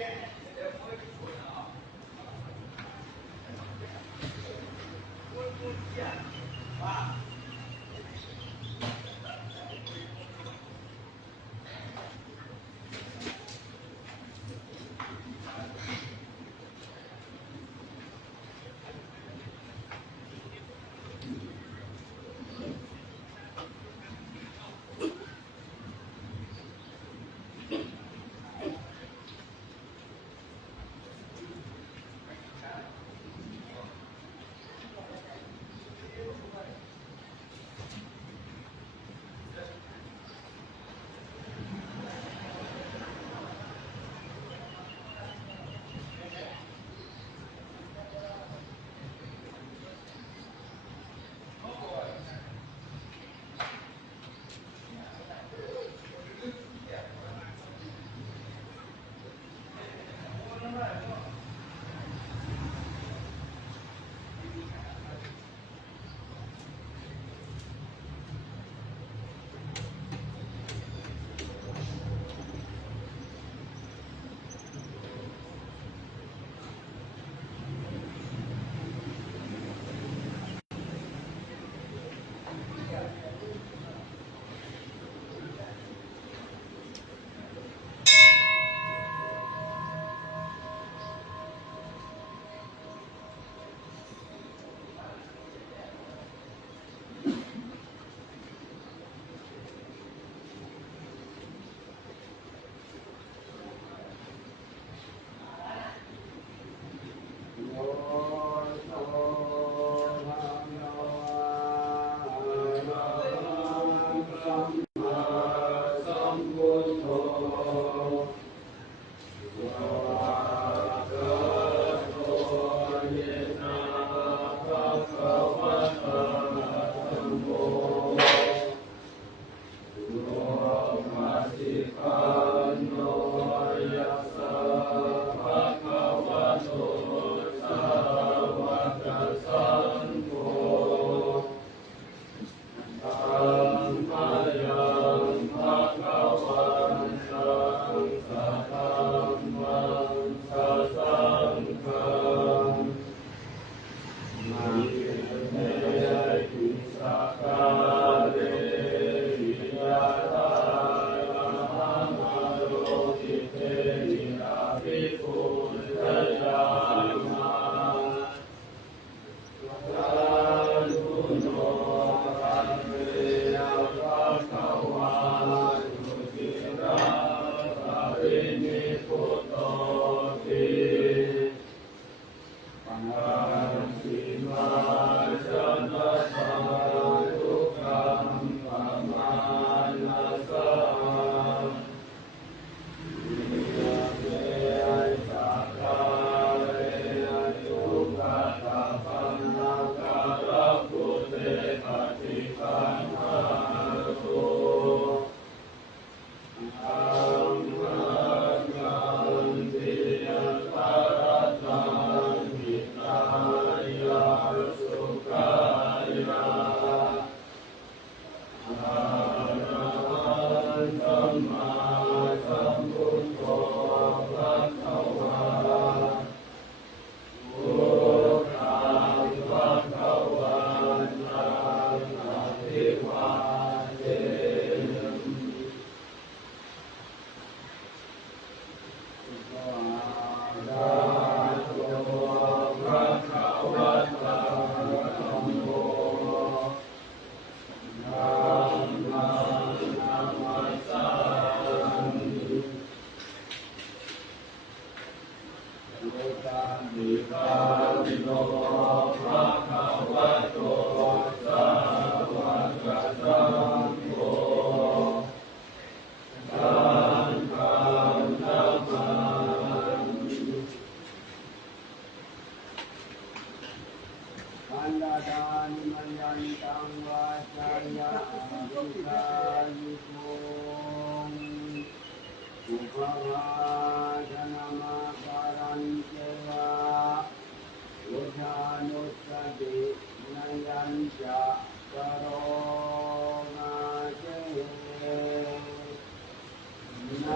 น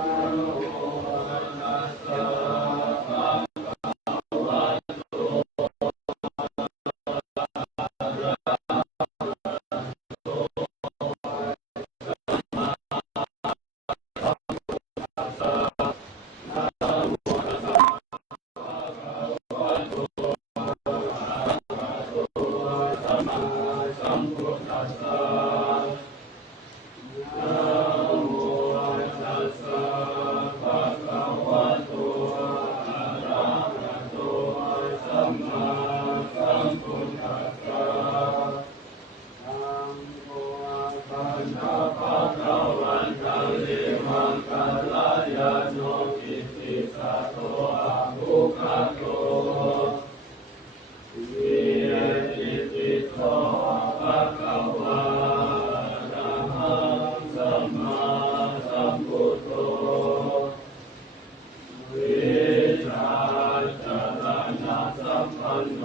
ะโมตัสสะ ยโนกิตติสัตโตอะภุคโตวิริยิติโตภะคะวะอะระหังสัมมาสัมพุทโธวิชาจารณะสัมปันโน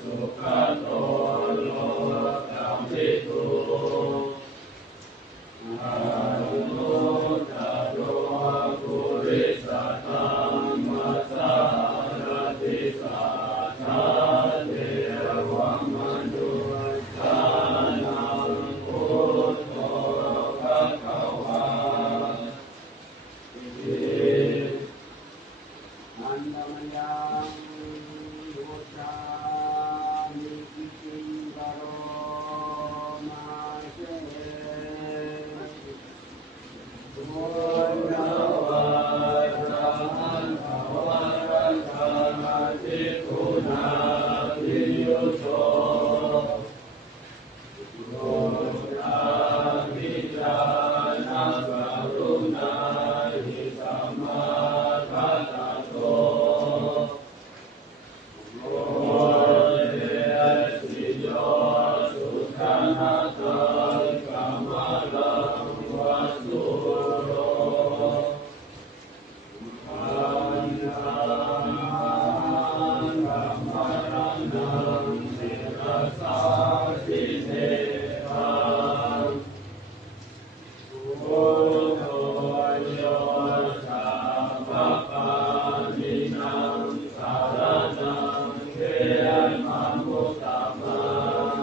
สุขโตโลกัมมิโตอะนุตตโรปุริสธรรมสารติสัทธาเทวมนุษย์านังพุทโธภะคะวาติอันตมยังพุทธามิกิจิงกโรมาเสพุทธวาสาหันภวรัตถาทิคุณาภิยุโสโลกาภิจานะกรุณาหิสัมมาทัตโตโมเดสิโยสุขันตังกัมมะลังวัสสุโรปัญญากัมมะรังนังเทระสาทิเทตังโอโทโยธาปปานินังสารนังเขมังมุตตมัง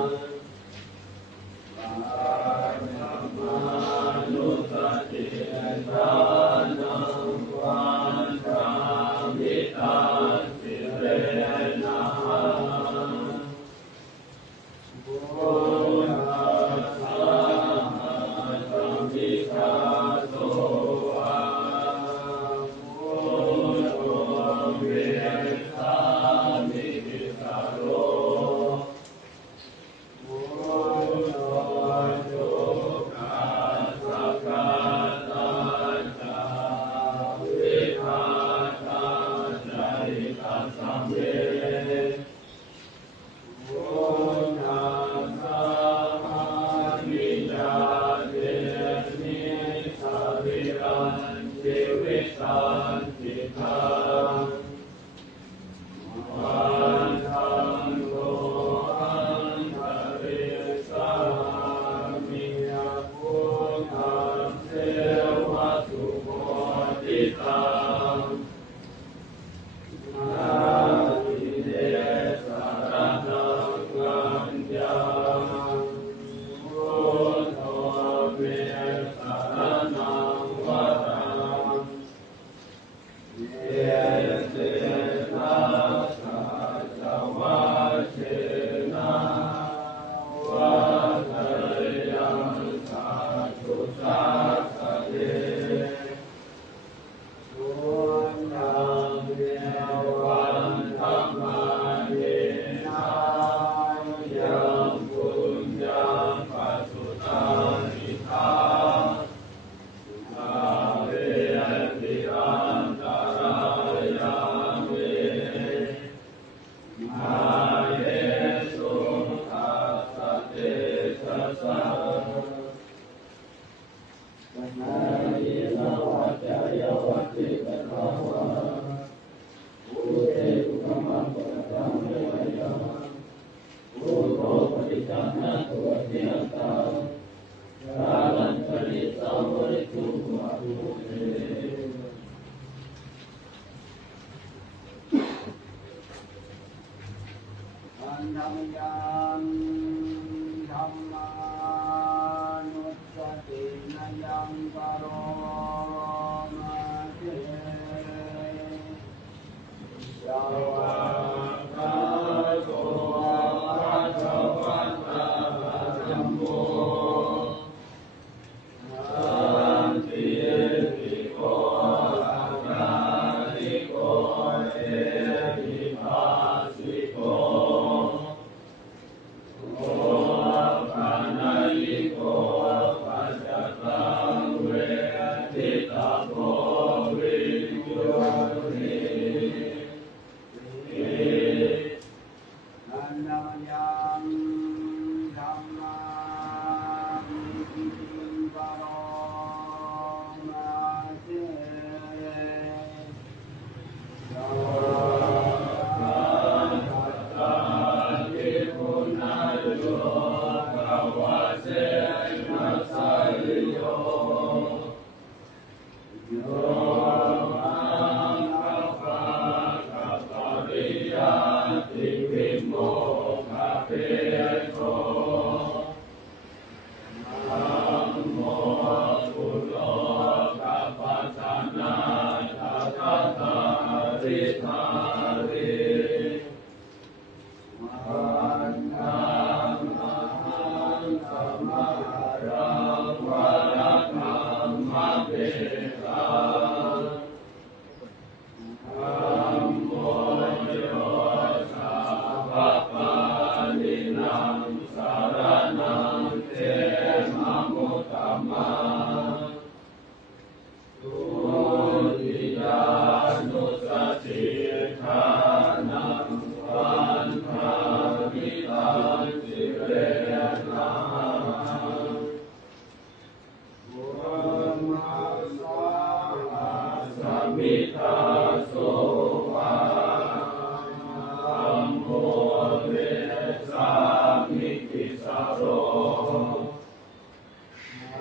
ปัญญมานุสติญาณังวันธามิตังสิเรนะบุญตัสสะธรรมิกาโตอะพุทโธเวสามิกโรพุทโธทุกขาสัพพะตัญจาวิภัตตัญจหิตัสสะเมพุทธัสสะอามิจาเตมิสาวิรันติวิสันติตังวันทังโลอันตริสามิยพุทธังเทวสุโคติตังนาทิเดสารนังกัญญาพุทโธเมสารนังวรังเยเตนะสัจวัชเชนะวัฏยังสัจจุสัสสะเดสุญ โยมังคัปปะกัปปริยาติวิโมกขเปโตธัมโมปุโรกัปปัฏฐานาทัตตาริธาริวันนามาหังสัมมารังวรธัมมะเปตังธัมโมโยสัพพะนินังสารนังเตมะมุตตมังทุติยานุสติทานังวันทามิตังสิเรนะบุญมาสาสมิทาโสวาธัมโมเวสามิติสโร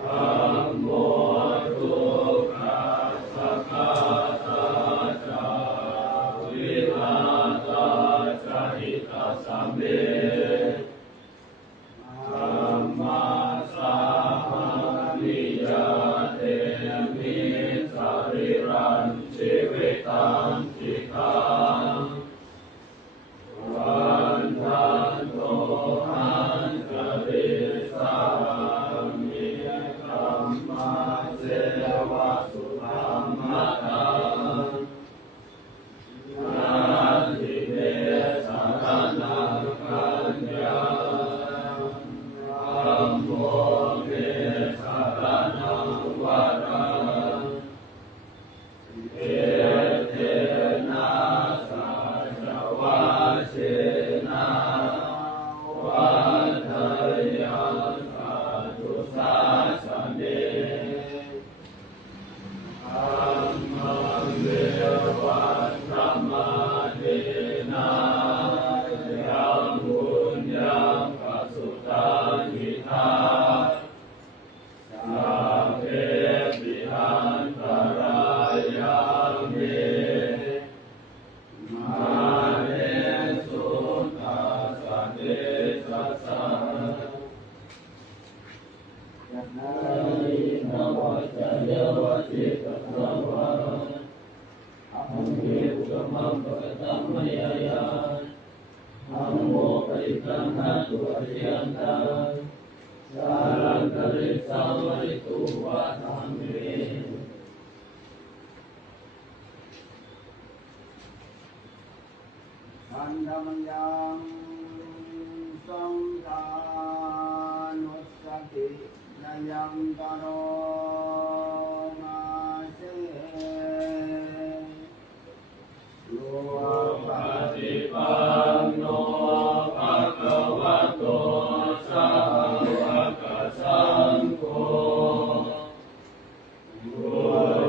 ธัมโมทุกขาสัพพะตาจาวิราตาจาหิตาสัมเมธัมมาสามิยาเตมิสริรันชีวิตังทิคังวันทันโตหันกริสามิธัมมาเสวะสุธัมมะตังนาทิเมสารนังกัญญาธัมโมเมสารนังวรังเอเทนะสัจวะเชนะวัฏยังสัตุสาสเนธัมมังเววันธรรมเทนะยังบุญยังปัสสุตังหิทาสัพเพปิหันตรายาเมมาเนสุตัสสะเดสัสสะยันนินวัจจยวจิตตวะอัมหิอุตมังปะตัมมยายาธัมโมปริตังหะตุอริยันตังสารังกริสัมมริตุวะธัมเมสันธรรมยังสังฆานุสตินายังกโรมาเสโยปฏิปันโนภะคะวะโตสาวกสังโฆพุ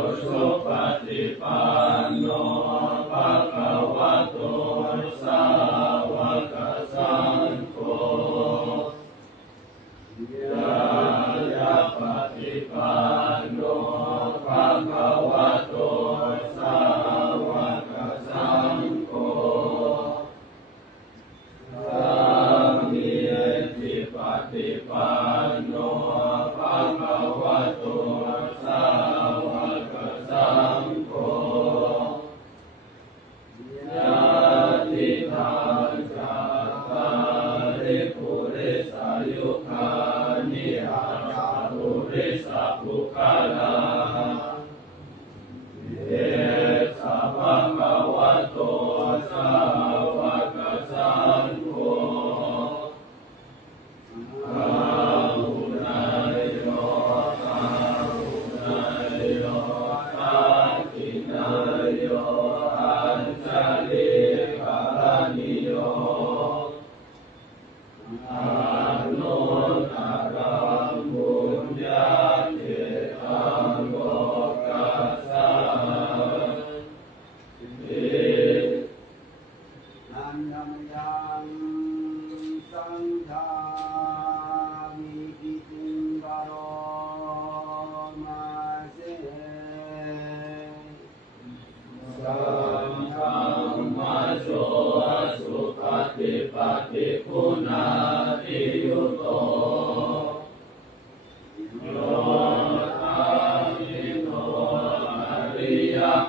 ทโธปฏิปันโนภะคะวะโตสาวกสังโฆยายาปฏิปันโน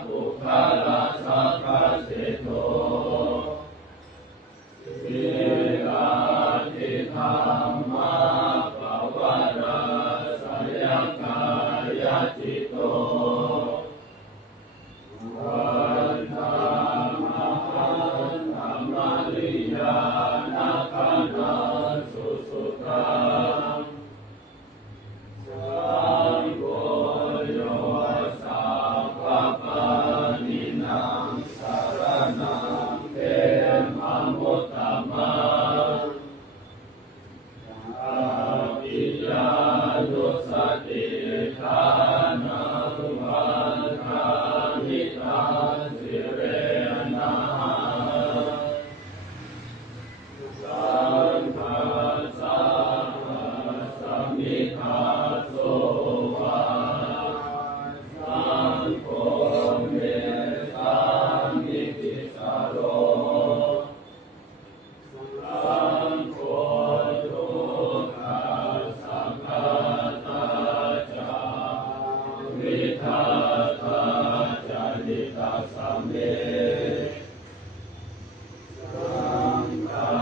ปุคลาสัพพสิโตสิกขาทิธรรมะภวราสยกายจิตโตวันธรรมหันธรรมริยานาคานาสุสุตังสังโฆโยสัพพปานินังสารนังเตมะมุตตมังอาภิญานุสติทานังวันทานิทังสิเรนะสังฆาสังฆาสัมมิทาโสวาสังโฆเมตังนิติสโรสังโฆทุกขาสังฆาตาจาวิทาตาจาริตาสัมเมสังฆา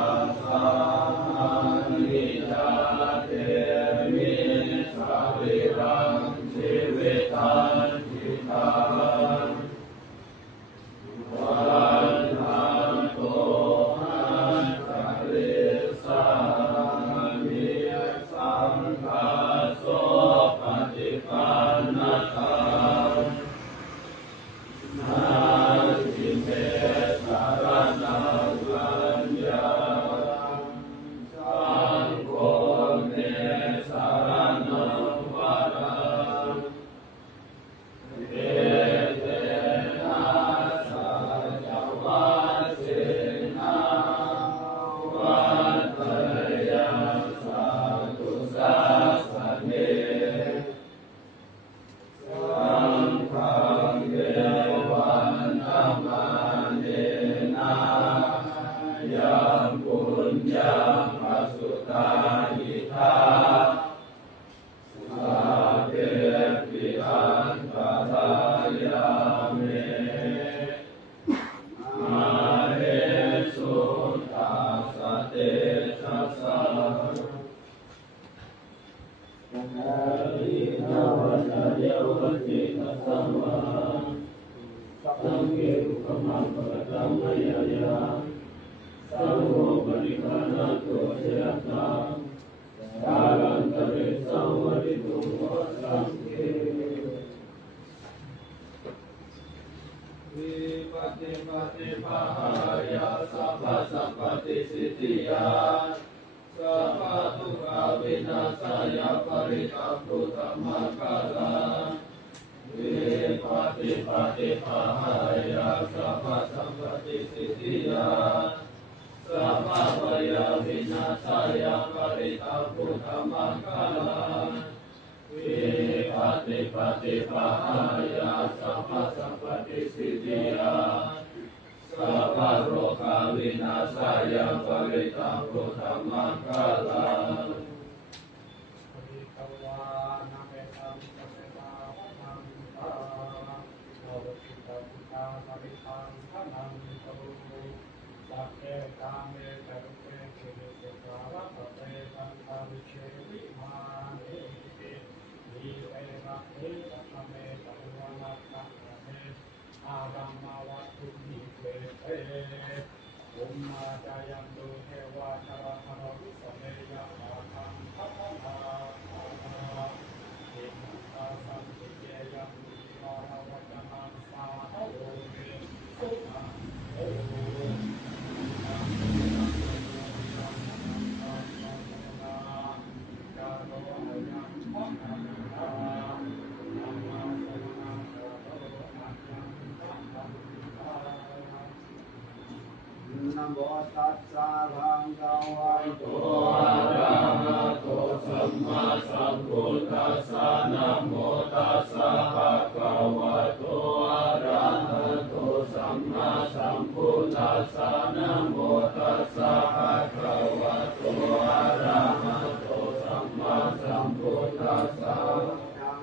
สังนิจาเตมิสาริรังชีวิตันทิตังวันทันโตหันตริสามิสังฆาโสปฏิปันนตังนาทิเมสารนังกัญญาสังโฆเมสารนังวรังเอเตนะสัจวัตเสนาวัตยังสัตุสัสสะเนสังฆังเอวันธัมมาเนนะยังปุญญังอสุตาหิทาสัพเพปิอันตรายาเมมาเรสุตัสสะเตชะสะอินาวัจเยวติตัสสะมะสังเกตุกมังปะตังมะยายาสังโฆปริภานะโตเชยตังกาลันตะเรสังวริตุวะสังเกวิปัสสิปฏิภาหายาสัพพะสัพพติสิทธิยาสัพพะทุกขาวินาศายาปริตัมพุทธมังคลังวิปัสสิปฏิภาหายาสัพพะสัพพติสิทธิยาสัพพะวายาวินาศายาปริตัมพุทธมังคลังวิปัสสิปฏิภาหายาสัพพะสัพพติสิทธิยาสัพพะโรคาวินาศายาปริตัมพุทธมังคลังสัพเพกาเมจารุเกกิริเกสารสัพเพสังฆาริเชวิมานิมีเอระเอตัสเมตัสวะนัสสะเมอารัมมาวัตถุนิเวเตอุมมาจายันตุเทวาชรหะรุสเมยะมาคังพัฒนาอิมัตตาสันติเยยัมมิวาระวัจนังสาหะโยเมสุขังโอนะโมตัสสะภะคะวะโตอะระหะโตสัมมาสัมพุทธัสสะนะโมตัสสะภะคะวะโตอะระหะโตสัมมาสัมพุทธัสสะนะโมตัสสะภะคะวะโตอะระหะโตสัมมาสัมพุทธัสสะธัม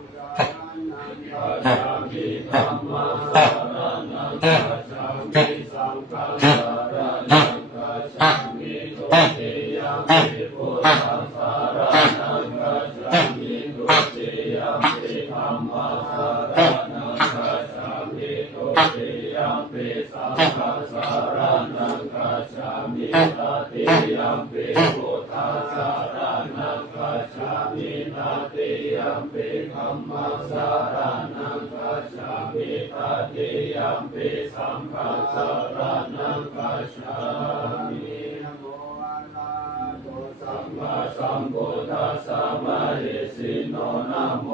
มัง มังสรณังคัจฉามิสังฆังสรณังคัจฉามิทุติยัมปิพุทธังสรณังคัจฉามิทุติยัมปิธัมมังสรณังคัจฉามิทุติยัมปิสังฆังสรณังคัจฉามิตติยัมปิพุทธังสรณังคัจฉามินาติยัมปิธัมมังสรณังคัจฉามิตติยัมปิสังฆังสรณังคัจฉามินะโมอะระหะโตสัมมาสัมพุทธัสสะมะเหสิโนนะโม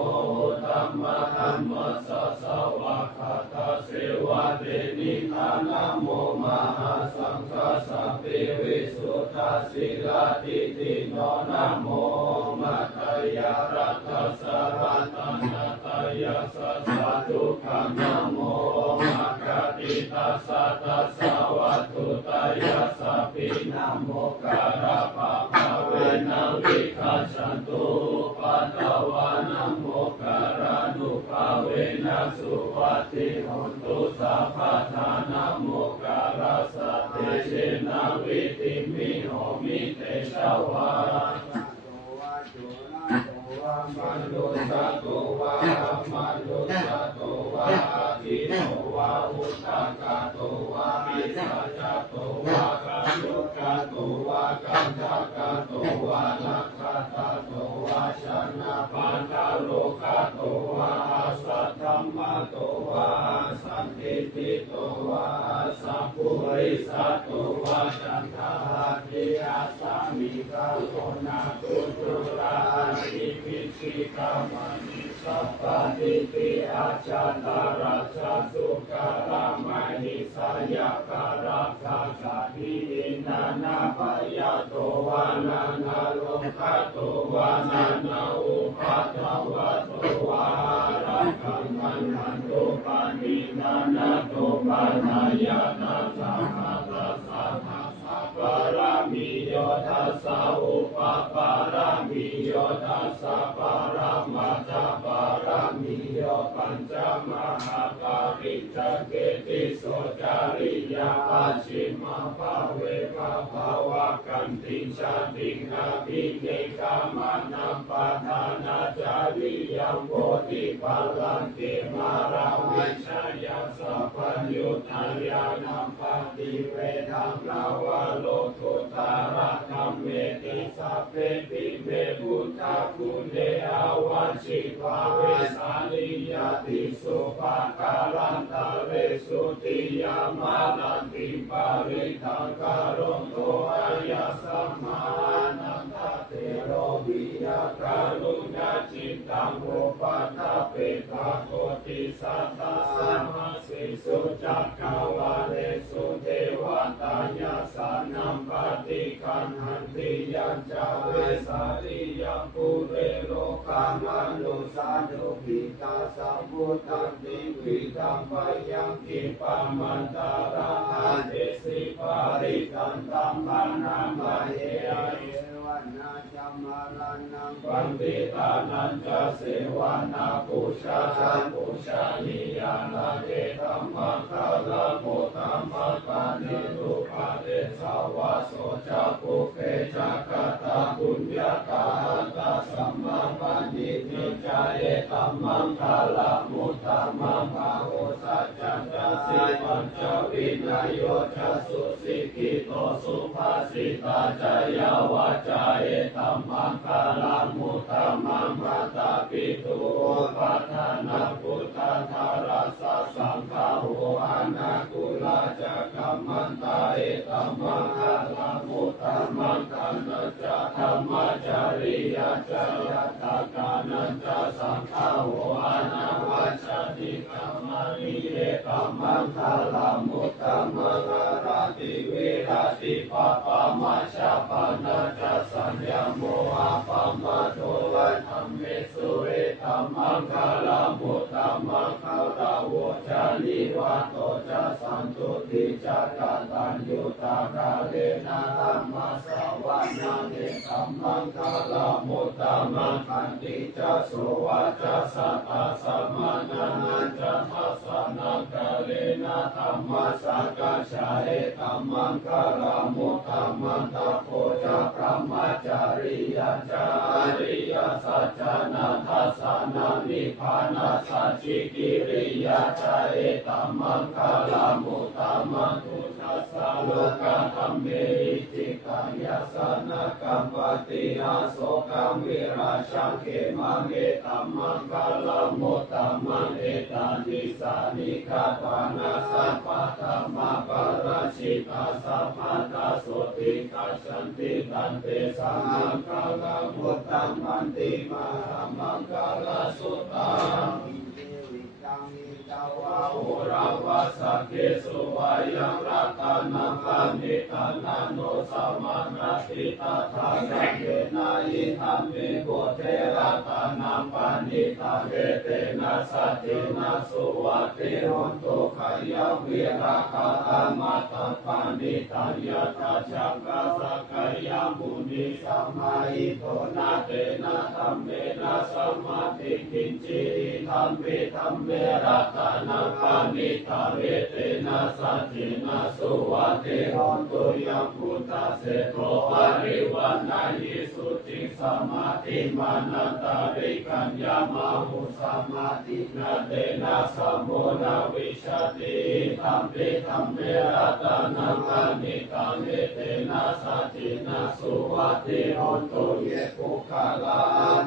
ธัมมะธัมมัสสะสวะคาตาเสวะเตนิธานะโมมหาสังฆสัพพิวิสุทธัสสิลาติติโนนะโมมัตตยารัตถสรัตนาตยาสัสสะทุกขังนะโมมัคคติตัสสะตัสสะวัตถุตยาสัพพินะโมการะปะภะเวนะวิคัจฉันตุปัตตวานะโมการะนุภาเวนะสุวัตติโหตุสัพพะทานะโมการะสัตเตเชนะวิติมิโหมิเตชะวามันุสะโตวะมันุสะโตวะทิโตวะอุตตะกะโตวะมิสัจจโตวะกัจจุกะโตวะกัจจกะโตวะลักขะตะโตวะชนะปันตะโลกะโตวะสัทธัมมะโตวะสันติติโตวะสัพพุริสัตโตวะจันทะทิอาสามิกะโตนะตุจุรานิพิชิกามณิสัพพะติติอาจาตาราชาสุการามหิสายาการะคาคาทินานาปยาโตวานานาโลภะโตวานานาอุปัฏฐวะโตวาระคังมันหันโตปานินานาโตปาทายานาสัมมาตัสสะปารามิโยทัสสะอุปปารามิโยทัสสะปารามัตถปารามิโยปัญจมหาการิจักเกติโสจาริยาอาชิมาภาเวภาภาวะกันติชาติงาภิเนกามานัมปะทานาจาริยังโพธิปัลลังเกมาราวิชยาสัพพัญญุตายานัมปะติเวทังลาวาโลกุตาระธัมเมติสัพเพปิเมพุทธาคุณเดอาวัชิภาเวสาลิยติสุภาการันตะเรสุติยามานันติปาริทังการุณโตอายัสสมานันทเตโรวิยาการุณาจิตตังโอปัฏฐเปตาโกติสัตตะสัมมาสิสุจักขาวาเลสุเทวตายาสานัมปฏิคันหันติยัญจาเวสาริยังปุเรโลกามานุสานุปิตาสัมพุทธันติวิธัมปยังกิปามันตาราหะเดสิปาริตันตัมมานามาเยวันนาจัมมาลานังปันติตานันจะเสวานาปุชาชาปุชานิยานาเจตัมมังคาลาโมตัมมังปานิรูปาเดสาวาโสจะปุเกจักตาปุญญาตาตาสัมมาปันติติจาเอตัมมังคาลามุตตัมมังภาโหสัจจันตสิปัญจวินัยโยจะสุสิกิโตสุภาสิตาจายาวาจาเอตัมมังคาลามุตตัมมังมาตาปิตุปัฏฐานาพุทธธาราสะสังฆาโหอานาคุลาจักขัมมันตาเอตัมมังคาลามุตตัมมังคานัจจะธรรมจาริยาจายาตากานัจจะสังฆาโหอานาวัชติกัมมานิเอตัมมังคาลามุตตัมมังอาราติวิราติปะปะมัชฌะปะนัจจะสัญญโมอาปะมะโทวัฏธัมเมสุเอตัมมังคาลามุตตัมมังคาลาโวจาลิวัตโตจะสันตุติจักตัญญูตากาเลนะธัมมัสสวะนาเนธัมมังคาลามุตตัมมังคันติจะโสวะจะสัตตะสัมมานันจะทัสสนา นะธัมมัสสกัจฉาเอธัมมังคารามุตตัมมันตะโพจะพระมัจจาริยจาริยสัจจานาทัสสะนานิพพานาสัจจิกิริยาจาเอธัมมังคารามุตตัมมันตุทัสสะโลกธัมเมหิติกายาสนะกัมปติอาโสกัมวิราชังเขมังเอธัมมังคารามุตตัมมันเอตานิสานิคาปานาสัพพะธัมมาปาราชิตาสัพพะตาโสติกัจฉันติตันเตสัมมังคารามุตตัมมันติมามังคาราสุตังโอราวาสเกสุวายังรัตนาคานิตานาโนสัมมานาติตาทาสังเกนายิธรรมเมโกเทระตานาปานิตาเวเตนะสัตตินาสุวัติโหตุขยาวิราคาอามาตปานิตายาตาจักขาสักยามุนิสัมมาอิโตนาเตนะธัมเมนะสัมมาทิฏฐิจิธัมปิธัมเมรัตนาปานิตาเวเตนะสัตตินาสุวัติโหตุยังพุทธะเสโตปริวันนายิสุติสมาธิมานันตาริกัญญามาหุสมาธินาเตนะสัมโมนาวิชติธัมปิธัมเมรัตนาปานิตาเวเตนะสัตตินาสุวัติโหตุเยปุคาลา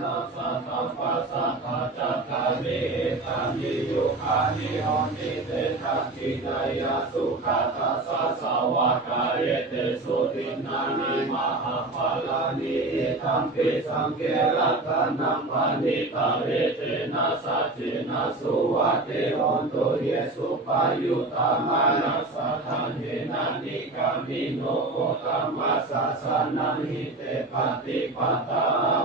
นาสัตตปัสสัทธาจัตตาริตานิโยคานิโหติเตทักขินายาสุขาทัสสะสาวกาเยเตสุตินานิมหาภาลานิธัมปิสังเกรัตนังปานิตาเวเตนะสัจเจนะสุวัติโหตุเยสุปายุตตามานัสสะทันเทนะนิกามิโนโกตัมมัสสะสะนังหิเตปฏิปตา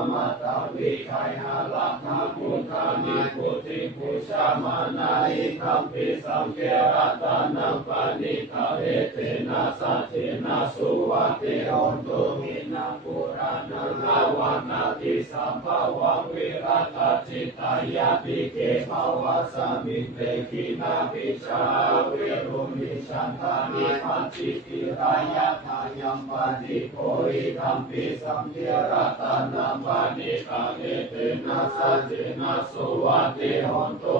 มาตาวิไคหะลักขะพุทธานิพุทธิพุชามานาอิธัมปิสังเกรัตนังปานิตาเวเตนะสัจเจนะสุวัติโหตุมินาปุรานังอาวันนาติสัมภวังวิรัตจิตตายาติเกภวะสมิเตคินาปิชาวิรุณิชันทานิพันจิติรายะทายัมปฏิโพหิธัมปิสัมเทระตานัมปานิตาเวเตนะสัจเจนะสุวัติโหตุ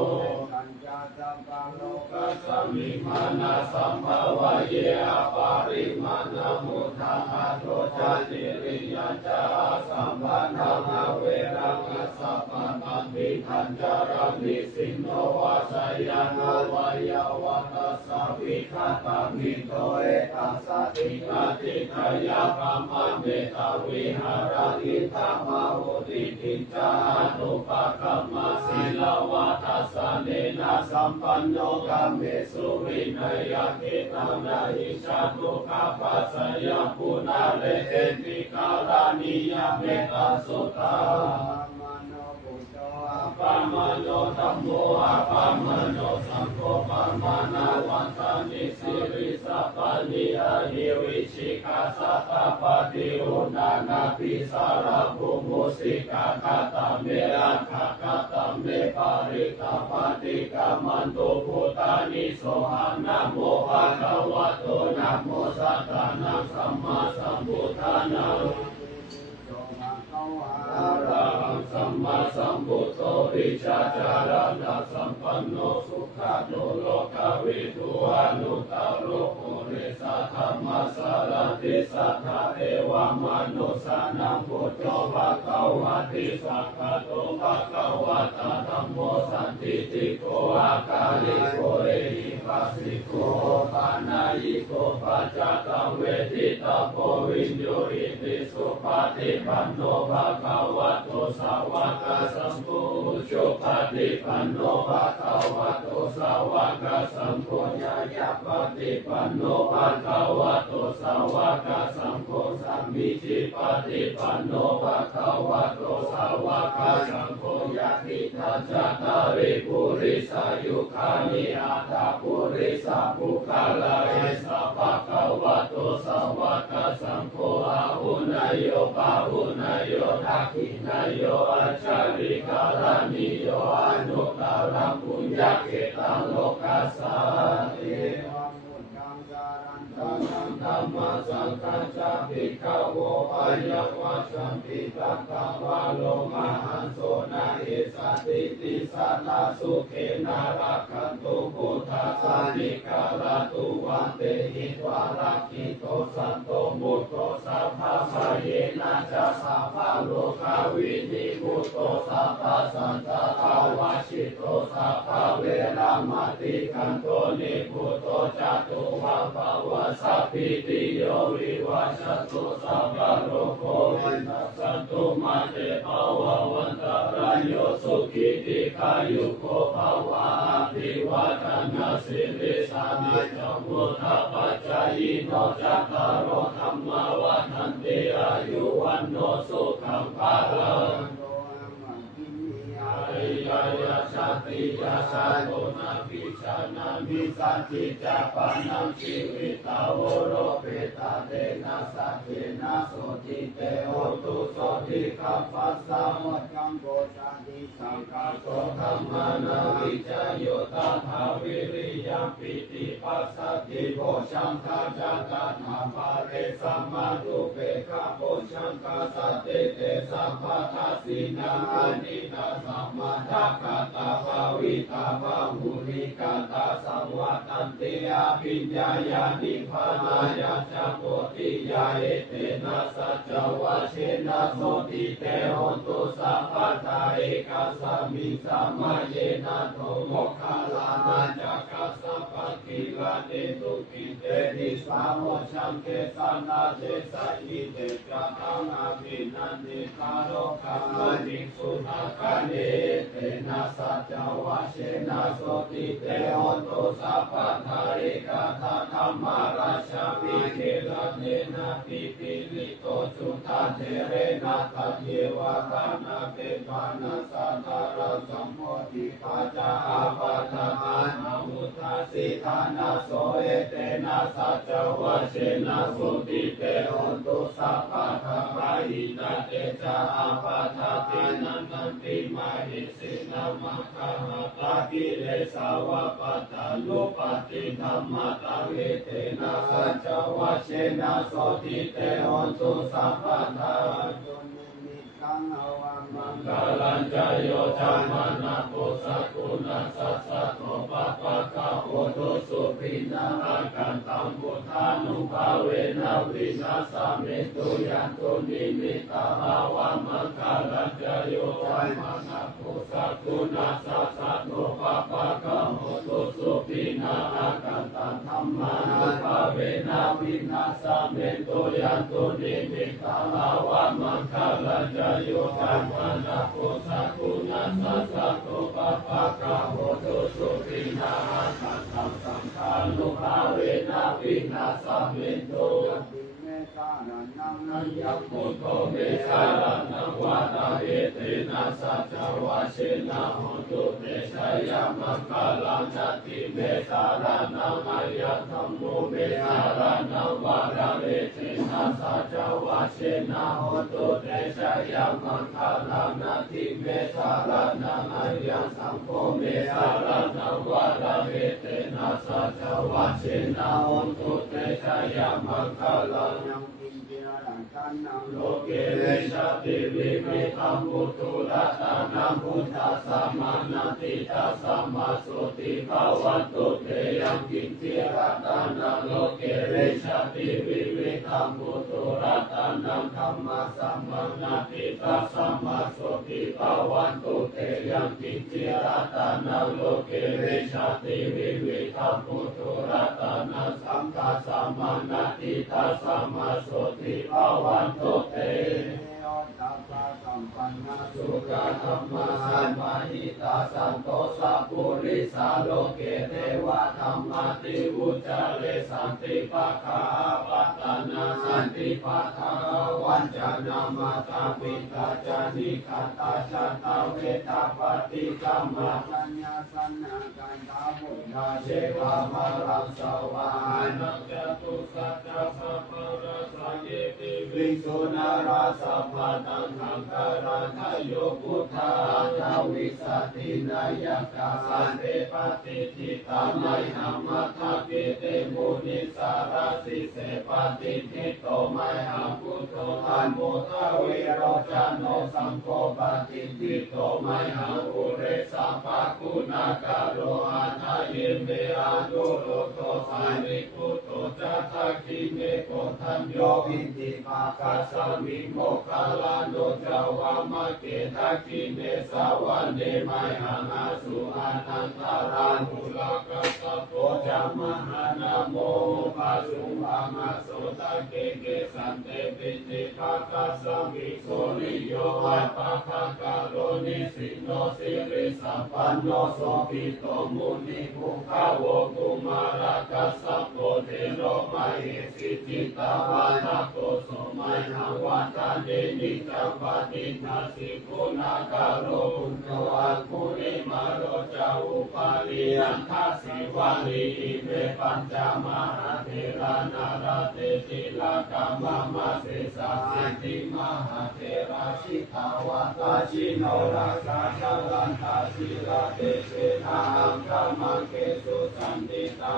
กัสสมิมานะสัมภวะเยอปาริมานะมุทังอะโตจาติริยะจาสัมปันธังอเวรังอัสสะปะตันติทันจารังนิสินโนวาสยาโนวายาวัตสะวิคตังมิโตเอตัสสะติกาติกายาพระมะเมตาวิหารติธรรมะโหติติจานุปะคัมมะศีลวัตสะเนนะสัมปันโนกัมเมสุวินัยเกตังนาหิชาตุกาปัสสยปุนาเลเอติกาลานิยเมตตาสุตาปามโนธัมโมอะปามโนสังโฆปามานาวันตานิสิริสัพพะนิอาหิวิชิกาสัตตปฏิอุนานาปิสารภูมุสิกาคาตาเมอัคคาตาเมปาริตาปฏิกามันตุพุทธานิโสหะนะโมภะคะวะโตนะโมสัตตานังสัมมาสัมพุทธานังอะระหังสัมมาสัมพุทโธวิชาจารณะสัมปันโนสุขโนโลกวิทูอนุตตโรปุริสธรรมสารติสัทธาเทวมนุสานังพุทโธภะคะวะติสัพพะโตภะคะวะตะธัมโมสันติติโกอาคาลิโกเอหิปัสสิโกปานายิโกปัจจตังเวทิตาโพวิญโยอิติสุปฏิปันโนภะคะวะโตสาวกสังโฆสุปฏิปันโนภะคะวะโตสาวกสังโฆญาญาปฏิปันโนภะคะวะโตสาวกสังโฆสัมมิจิปฏิปันโนภะคะวะโตสาวกสังโฆญาติทัจจตาริปุริสายุคานิอาตาปุริสาภุคาลาเอสะภะคะวะโตสาวกสังโฆอาหุนายโยปาหุนายโยทักขินายโยอัจฉริกาลานิโยอนุตตรังปุญญเกตังโลกัสสะ ยวชัมปิตังกวาโลมาหันโสนาเอสติติสัตตาสุเขนารักขันตุพุทธาสานิกาลตุวันเตหิตวารักขิโตสันโตมุตโตสัพพะสะเยนะจะสัพพะโลกาวินิมุตโตสัพพะสันตะภาวะชิโตสัพพะเวรามติขันโตนิพุตโตจตุวัปวะสัพพิติโยวิวัชตุสัพพะโรโควินัสสันตุมาเตภวะวันตรายโยสุขิติขายุโกภวะอภิวาทนาสิริสานิจัมมุทาปัจจายโนจัตตารโอธรรมวัฏันติอายุวันโนสุขังภาลังยายาชาติยาชาโตนาภิชานามิสันติจาปานังชีวิตาวโรเปตาเตนะสัจเจนะโสติเตโหตุโสติคัปปัสสะมัจจังโกชาติสังฆาโตธัมมานาวิจโยตถาวิริยังปิติปัสสติโภชังคาจาตนาภาเรสัมมาตุเปกะโภชังคาสัตเตเตสัพพะทัสสินานินาสัมมาทักขะตาภาวิตาภาหุริกาตาสังวัตันติอาภิญญายานิพพานายาจโพธิยาเอเตนะสัจวะเชนะโสติเตโหตุสัพพะทาเอกาสมิสัมมาเยนะโทโมคคาลานาจักขัสสะปะกิลาเนตุกิเตนิสาโมชังเกสันนาเตสะอิเตจัตังอาภินันติคาโรคามิสุนาคาเนเตนะสัจวะเชนะโสติเตโหตุสัพพะทาเอกาทาธัมมาราชาวิเกลเนนะปิปิลิโตจุตาเทเรนะตัจเยวะกานาเปปานาสัทธาราสัมโพธิปัจจาอาปาทานามุทาสิทานาโสเอเตนะสัจวะเชนะโสติเตโหตุสัพพะทาราหินาเตจาอาปาทาตินันนันติมาหิสินามัคคะหะตากิเลสาวะปัตตานุปติธัมมาตังเอเตนะสัจวะเชนะโสติเตโหตุสัพพะทามังคลัญจโยธรรมานาโพสักขุณัสสัสสะโตปะปะกะโหตุสุปินาอากันตังพุทธานุภาเวนะวินาสเมตุยันตุนิมิตาภาวะมังคลัญจโยธรรมานาโพสักขุณัสสัสสะโตปะปะกะโหตุสุปินาอากันตังธัมมานุภาเวนะวินาสเมตุยันตุนิมิตาภาวะมังคลัญจโยธรรมานาโพสักขุณัสสัสสะโตปะปะกะโหตุสุปินาอากันตังสังฆานุภาเวนะวินาสเมตุยัมมุโตเมสารานังวาตาเอเตนะสัจวะเชนะโหตุเตชะยามังคลังจัตติเมสารานังอายัตถัมโมเมสารานังวาระเอเตนะสัจวะเชนะโหตุเตชะยามังคลังนัตติเมสารานังอายัตถัมโมเมสารานังวาระเอเตนะสัจวะเชนะโหตุเตชะยามังคลังโลเกเรชาติวิมิตัมพุทธุรัตนังพุทธัสสะมานาติตัสสะมาสุติภาวันตุเตยังกินทิรัตนังโลเกเรชาติวิมิตัมพุทธุรัตนังธัมมัสสะมานาติตัสสะมาสุติภาวันตุเตยังกินทิรัตนังโลเกเรชาติวิมิตัมพุทธุรัตนังสังฆัสสะมานาติตัสสะมาสุติภาวันตุเตสุขธรรมสัมมาหิตาสันโตสัพพุริสาโลเกเทวะธรรมติวุจเรสันติภาคาปัตตานาสันติภาคาวันจานามาตาปิตาจานิขัตตาชาตาเวทาปฏิกรรมสัญญาสันนากันตาบุญาเชวามารังสวานังจตุสัจจะสัพพะราสเยติวิสุนาราสัพพะตังหังการันทโยพุทธาทาวิสัตตินายกาสันเตปฏิทิตามัยหัมมัทธะเกเตมุนิสาราสิเสปฏิทิโตมัยหัมพุทโธธัมโม โตสาริปุตโตจัตตาคิเมโกทัญโยวินติภาคัสสมิโมคคาลาโนจาวามะเกทักขิเนสาวันเดมัยหังอาสุอานันตารานุลากัสสะโพจามหานาโมปัสสุภามาโสตะเกเกสันเตปิติภาคัสสมิโสริโยวัปะภะกาโลนิสิโนสิริสัพพันโนโสภิโตมุนิภูขาวกุมารากัสสะโพเทโรมหิสิจิตาวาทโกโสมัยหังวันตาเดนิจัปตินาสิกุณากาโรปุญญวัคคุริมาโรจาอุปาลิยันทัสสิวาลีอิเมปัญจมหาเทรานาราเตติลากามามาเสสาสิติมหาเทราชิตาวาตาชิโนราสาชาลันตาชิลาเตเชนาอังคามังเกสุสันติตา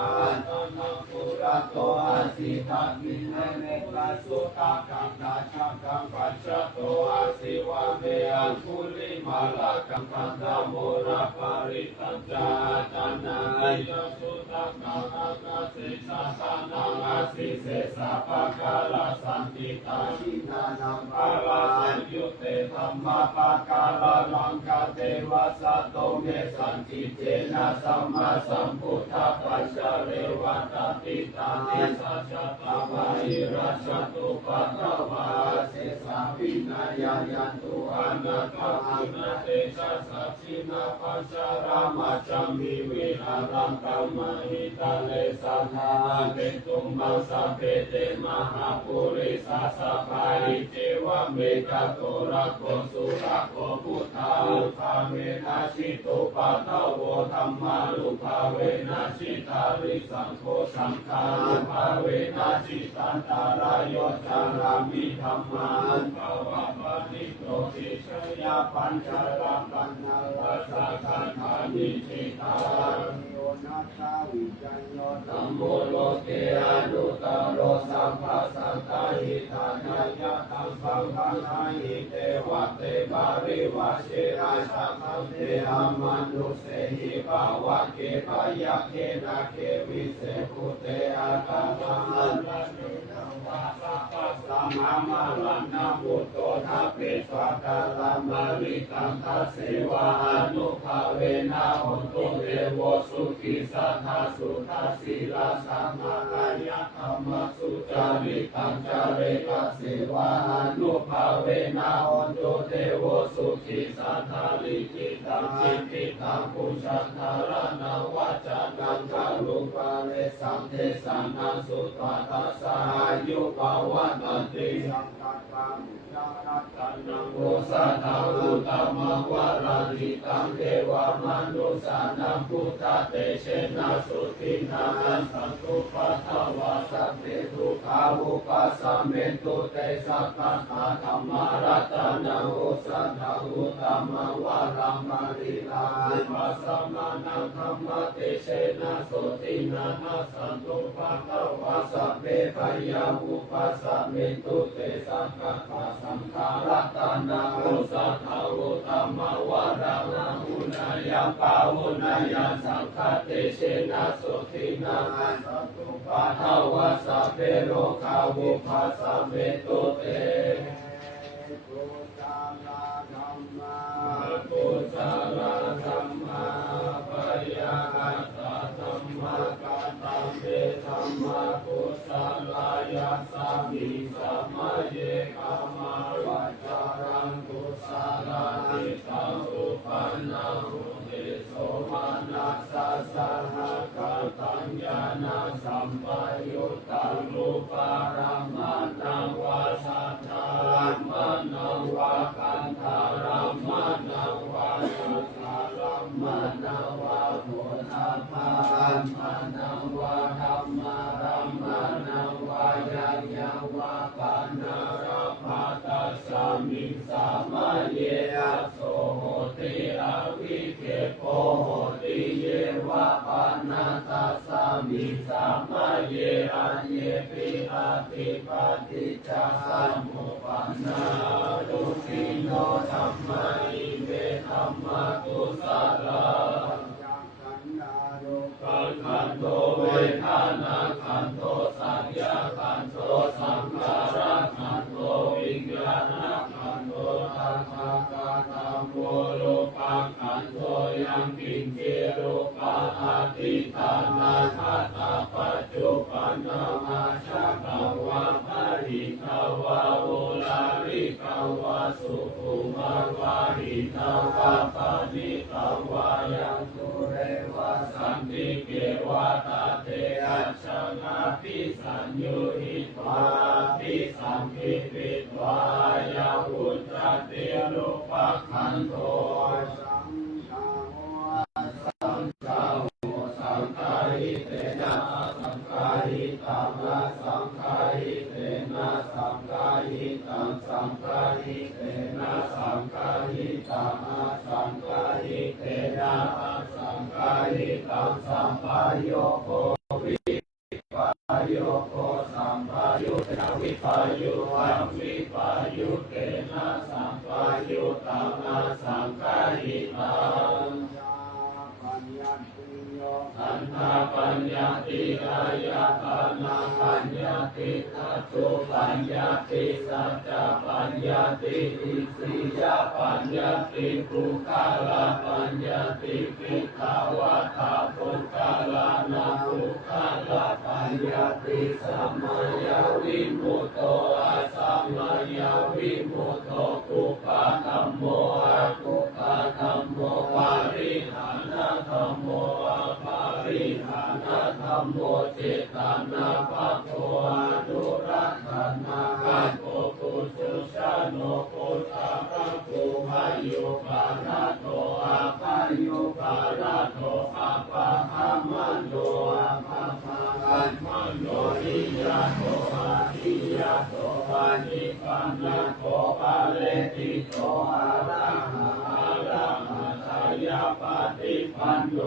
ตนังปุระโตอาสิทักขิเนเมตาสุตากังนาชังกังปัจจโตอาสิวะเมอังคุลิมาลากังคันธโมระปาริตัญจาตันนาอิยสุตังนาคาเสสะตานังอาสิเสสะปะกาลาสันติตาชินานังปาลาสัญยุเตธัมมาปะกาลาลังกาเทวะสัตโตเมสันติเจนะสัมมาสัมพุทธปัจจเรวัตติตาติสัจจตวะอิรัชตุปัตตวะเสสะวินัยยันตุอานาคาปุณเตชะสัจฉินาปัญจรามาจัมมิวิหารังกัมมหิตาเลสัทธาเปตุมมังสัพเพเตมหาปุริสัสสะภาริเทวะเมกะโตระโกสุระโกพุทธาลุภาเวนะชิตุปัตตโวธัมมาลุภาเวนะชิตาริสังโฆสังฆาลุภาเวนะชิตันตารายโยจารามิธัมมาภาวะปะนิโตติชยาปัญจรังปัญญาลัสสะขันธานิจิตาโยนัสสาวิจัญโยธัมโมโลเกอนุตตโรสัมภัสสัตตาหิตานายะตังสังฆานาหิเตวะเตบาริวะเชราชาคันเตอามานุเสหิภาวะเกปยะเคนะเควิเศภูเตอาตามังลันนุนังวาสัพพะสัมมามาลันนาบุตโตทัพเพสวะกาลามาริตังทัสเสวะอนุภาเวนะโหตุเอโวสุขิสัทธาสุทัสสิลาสัมมาอาญะธรรมสุจาริตังจาเรกัสเสวะอนุภาเวนะโหตุเทโวสุขิสัทธาลิจิตังจิตติตังปุชันธารนังวัจจันังกาลุปะเรสังเทสังนังสุตตะตัสสะอายุปวัตติสังฆังจารัตตังโอสัทธาอุตตมังวราลิตังเทวมนุสานังพุทธเตเชนะสุตินาสันตุปัฏฐวาสัพเพทุกขาวุปัสสะเมตุเตสัพพะธรรมารัตนังโอสัทธาอุตตมังวรามาลิลาปัสสะมานังธรรมเตเชนะสุตินาสันตุปัฏฐวาสัพเพพยาวุปัสสะเมตุเตสัพพะสังขารัตนาโอสัทธาอุตตมังวรามาหุนายาปาหุนายาสังฆเตเชนะสุตินาสันตุปัฏฐวาสัพเพโรคาวุปัสสะเมตุเตปุตตะละธัมมาปุตตะละธัมมาปยาหัตถะธัมมากัตตังเตธัมมาปุตตะละยัสสะมิสัมมาเยกามาวัจจารังปุตตะละติตังอุปันนังอุติโสมานัสสะสะหะกัตตัญญาณสัมปยุตตังรูปารมานังวาสัทธามานังวาคันธารมานังวาสัทธารมานังวาโพธาภามานังวาธรรมารมานังวายัญญาวาปานาราภาตัสสะมิสามาเยอะโสโหติอาวิเคโปโหติเยวะปานาตัสสะมิสามาเยอะเยปิอาติปาติจาสัมโมปันนาตุสิโนธัมมาอิเมธัมมากุสลาคันโตเว เตอัชฌาภิสัญญูหิตวาภิสัมภิปิตวายาวุจจเตโลภคันโทสังฆาโมสังฆาโมสังฆาหิเตนะสังฆาหิตังละสังฆาหิเตนะสังฆาหิตังสังฆาหิเตนะสังฆาหิตังสังฆาหิเตนะสังฆาหิตังสัมปายโยโควิปายโยโคสัมปายุตาวิปายุอัมวิปายุเตนะสัมปายุตังสังฆาหิตังอันนาปัญญาติอายตนะปัญญาติทัตถุปัญญาติสัจจะปัญญาติอิสิยปัญญาติปุคาลปัญญาติปิขาวะตาปุคาลานาปุคาลปัญญาติสัมมายาวิมุตโตอาสัมมายาวิมุตโตปุปะธัมโมอาปุปะธัมโมปาริหานะธัมโมปาริหานะธัมโมเจตานาปัจโตอนุรักขานาคันโตปุถุชาโนปุตตะปุพายุปาราโตอาภายุปาราโตอาปะหามันโตอาภาหันมันโตอิยาโตอาอิยาโตปานิปันนาโตปาเลติโตอาระหะอาระหะทายาปฏิปันโน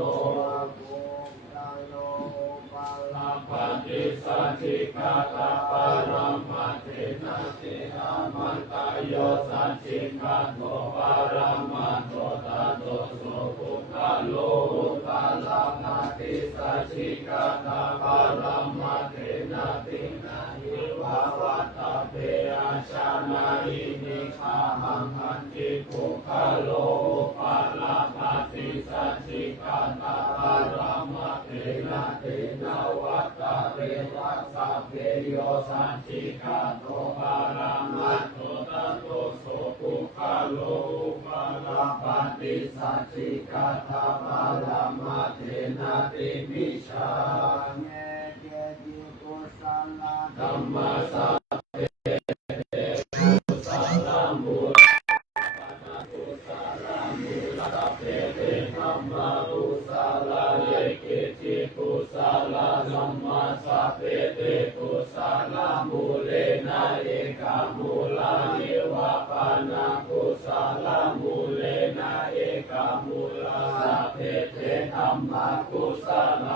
ปฏิสัจจิกาตาปรมัตเถนะเตอามันตายโยสัจจิกาโตปรมัตโตตาโตโสภุคาโลอุปาลาภติสัจจิกาตาปรมัตเถนะเตนะหิวาวัตเตอาชานาอินิฆาหังคันติภุคาโลอุปาลาภติสัจจิกาตาปรมัตเถนะเตนะวัตเรวัสสะเกโยสัจจิกาโตปารามัตโตตัตโตโสภุคาโลอุปาลาภติสัจจิกาตาปารามัตเถนะติมิชาเยเกติกุศลธัมมาสัพเพกุศลมูลกุศลมูลสัพเพธัมมากุศลเยเกติกุศลธัมมาสัพเพกุศลมูเลนะเอกามูลาเยวะปานากุศลมูเลนะเอกามูลาสัพเพธัมมากุศล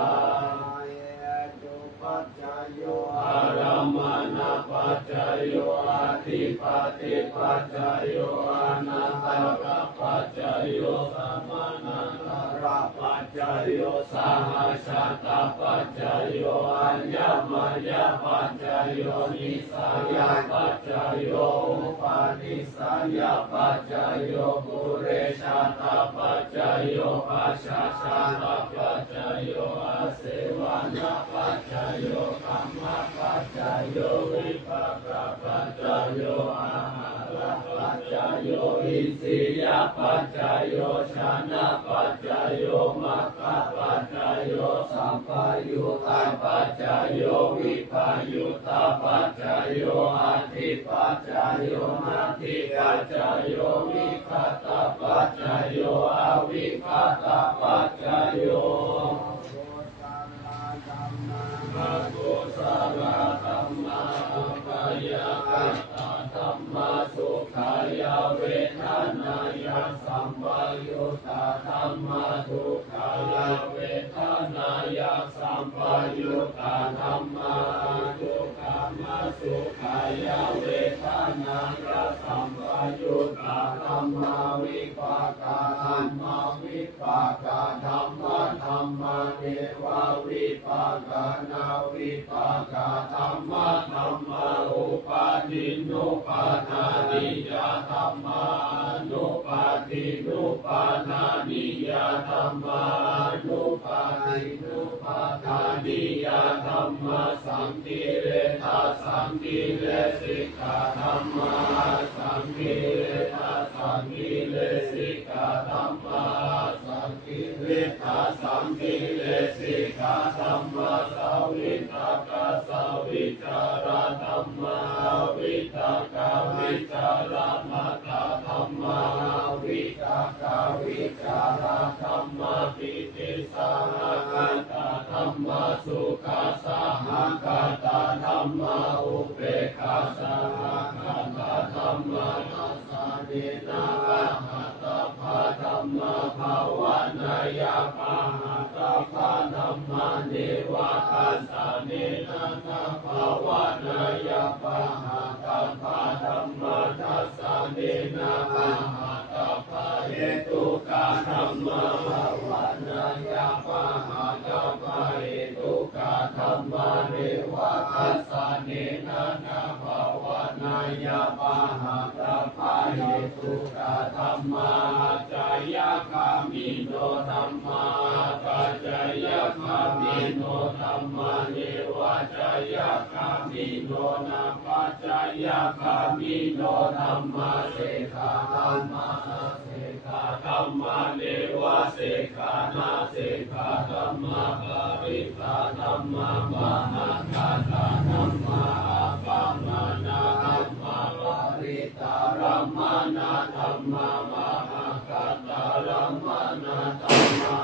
ปัจจโยอารัมมานาปัจจโยอาทิปติปัจจโยอานันตระปัจจโยสัมมานันตระปัจจโยสหัสสตปัจจโยอัญญมายปัจจโยนิสัยปัจจโยอุปาณิสัยปัจจโยปุเรชาตปัจจโยปัสสะชาตปัจจโยอาเสวนาปัจจโยกรรมปัจจโยวิภักปัจจโยอาหารปัจจโยอินทรียปัจจโยชนะปัจจโยมัคคะปัจจโยสัมปายุตตาปัจจโยวิปายุตตาปัจจโยอาทิปัจจโยนาทิปัจจโยวิคัตตปัจจโยอวิคัตตปัจจโยกุศลธัมมาปยาคัตตาธัมมาสุขายาเวทนายาสัมปายุตตาธัมมาทุกขายาเวทนายาสัมปายุตตาธัมมาทุกขามาสุขายาเวทนายาสัมปายุตตาธัมมาวิปากาธัมมาวิปากาธัมมาธัมมาเทวาวิปากา นาวิปากาธัมมาธัมมาอุปาทินุปาทานิยาธัมมานุปาทินุปาทานิยาธัมมานุปาทินุปาทานิยาธัมมาสังกิเลสาสังกิเลสิกขาธัมมาสังกิเลสาสังกิเลสิกขาธัมมาสังกิเลสาสังกิเลสิกขาธัมมาสวิตากาสวิจารธัมมาวิตากาวิจารมัตตธัมมาวิตากาวิจารธัมมาปิติสหกัตตธัมมาสุขาสหกัตตธัมมาอุเบกขาสหกัตตธัมมานัสสะเดนะหัตถะภาธัมมาภาวานายาภาหัตถะภาธัมมาเนวะคัสสะเนนะนะภาวานายาภาหัตถะภาธัมมาทัสสะเนนะภาหัตถะภาเหตุกาธัมมาภาวานายาภาหัตถะภาเหตุกาธัมมาเนวะคัสสะเนนะนะภาวานายาภาหัตถะภาเหตุกาธัมมาจายาคามิโนธัมมาปัจจายาคามิโนธัมมาเนวะจายาคามิโนนะปัจจายาคามิโนธัมมาเสขาธัมมาเสขาธัมมาเนวะเสขานาเสขาธัมมาปริตาธัมมาปานาคาตาธัมมาปามานาธัมมาปริตารัมมานาธัมมามหากัตตารัมมานาธัมมา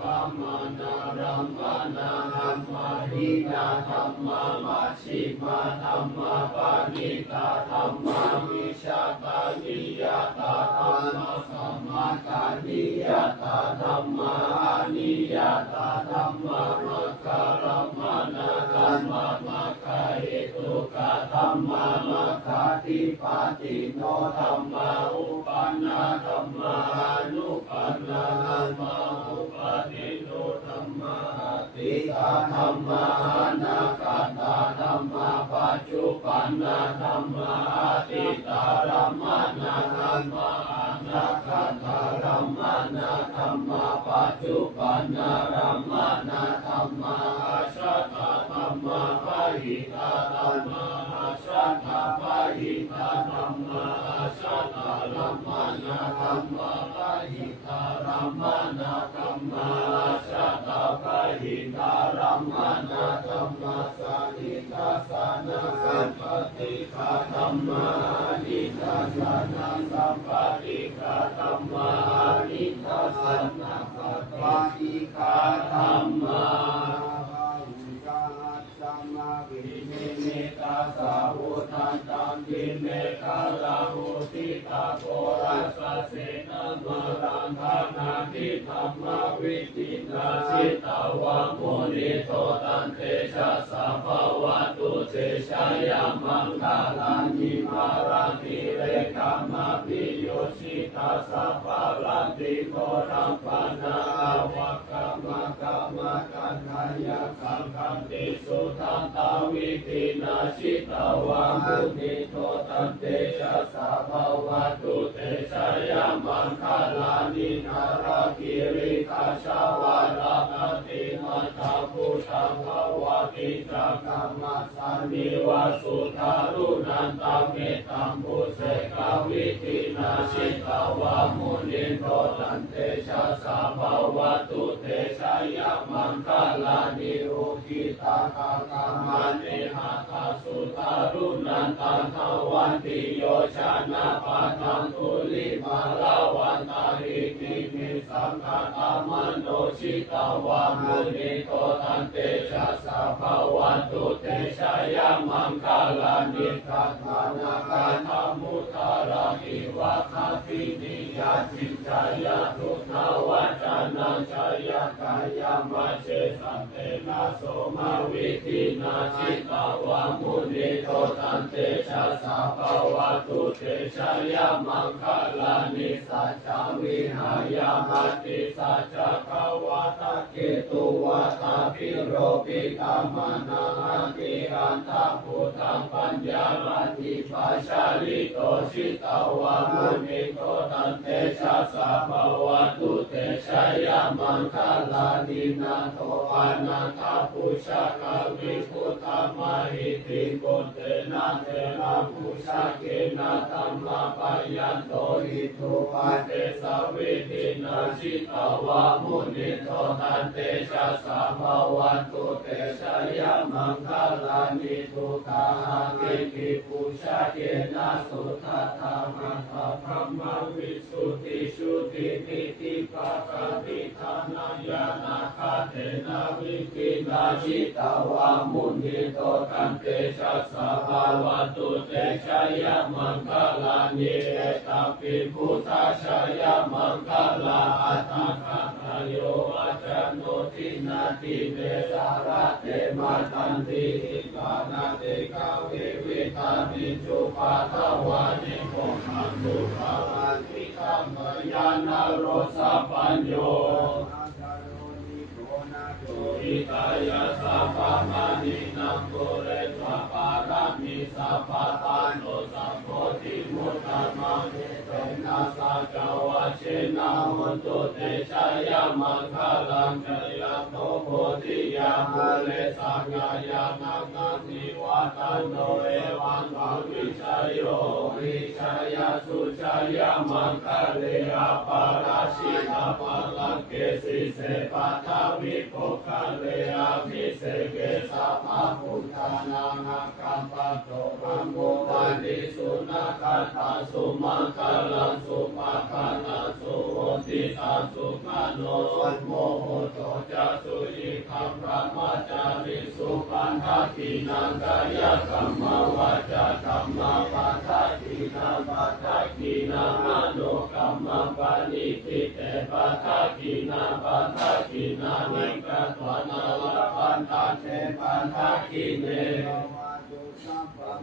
ปามานารัมมานาธัมมาหินาธัมมามัชฌิมาธัมมาปานิตาธัมมาวิชาตานิยตาธัมมาสัมมาตานิยตาธัมมาอานิยตาธัมมามัคคารัมมานาธัมมามัคคาเหตุกาธัมมามัคคาทิปาติโนธัมมาอุปันนาธัมมาอนุปันนาธัมมาอุปาทิโนธัมมาติตาธัมมาอนาคาตาธัมมาปัจจุปันนาธัมมาอาทิตารัมมานาธัมมาอนาคาตารัมมานาธัมมาปัจจุปันนารัมมานาธัมมาอาชาตาธัมมาปะหิตาธัมมาอาชาตาปะหิตาธัมมาอาชาตารัมมานาธัมมาปะหิตารัมมานาธัมมาอาชาตาปะหิตารัมมานาธัมมาสานิทัสสะนะสัมปติฆาธัมมาอานิทัสสะนะสัมปติฆาธัมมาอานิทัสสะนะสัมปติฆาธัมมาตาสาวุทันตังกิเมฆาลาหุติตาโกรัสเสนามารังคานาทิธรรมวิตินาชิตาวะโมนิโตตันเตชะสัพพวะตุเตชะยามังคาลานิมารังกิเรกามาปิโยชิตาสัพพะลันติโกรัมปนาวะกามะกามะกันหายะคังคันติสุทันตาวิตินาชิตาวะมุนิโตตันเตชะสัพพวะตุเตชะยามังคาลานินาราคิริคาชาวะลาภติมัตถะพุทธังภวติจักขัมมัสสานิวาสุทารุนันตังเมตตังพุเสกวิตินาชิตาวะมุนิโตตันเตชะสัพพวะตุเตชะยามังคาลานิอุคิตาคาคามันเนหะทาสุทารุนันตังทวันติโยชนะปัตตังทุลิมาลาวันตาหิติมิสังฆตามโนชิตาวะมุนิโตตันเตชะสัพพวะตุเตชะยามังคาลานิทัตถานาคาธรรมุตาราหิวะคาตินิยาจิจายาทุนาวัจานังชายกายามาเชสันเตนะโสมา วิธินาชิตาวามุนิโตตันเตชะสะภาวะตุเตชะยะมังคลานิสัจจวิหายามติสัจจภาวะตะเกตุวะตาภิโรปิกามนาติอันตะพุทธังปัญญาลันติปัชชาลิโตชิตาวามุนิโตตันเตชะสะภาวะตุเตชะยะมังคลานินาโตอนันตปุชะกวิพุทธมหิติปุตเตนะเตนะปุชะเกนะธัมมาปะยันโตหิทุปัสเตสวิตินาชิตาวามุนิโตตันเตชะสะภาวะตุเตชะยะมังคลานิทุกขาติกิปุชะเกนะสุทัตถะมัตถะพระมวิสุทธิชุติปิติภะคะติทานายานาคาเทนะวิกินาชิตาวามุนิโตตันเตชะสะภาวะตุเตชะยะมังคลานิเอตปิพุทธาชยะมังคลาอัตถะคะโยอาจโนทินาติเมสาระเตมาตันติอิปานาเตกาวิวิตานิจุปาทวานิโกขังสุภาวันติธรรมยานโรสัพพัญโยอิตายะสัพพะมานินังปุเรตวะปารามิสัพพะทานโนสัพโพธิมุตตะมังเตนะสัจวะเชนะหุนตุเตชะยะมังคลังชยโตโพธิยามุเลสังกายานังนันทิวัตโนเอวังภวิชโยวิชยสุชยมังคเลอปาราชิตาปาลังเกสิเสปัทวิโภคเลอภิเสเกสัพพะพุทธานังกัมปัตโตอัมโมวันติสุนัขตาสุมังคลังสุภาคานาสุโหติตาสุขาโนสัมโมโหโตจะสุยิคัมพระมัจจาริสุปันทักขินังกายกรรมวาจากรรมปันทักขินังปันทักขินังมโนกรรมปานิทิเตปันทักขินังปันทักขินังนิกัตวนาลปันทักเทปันทักขิเน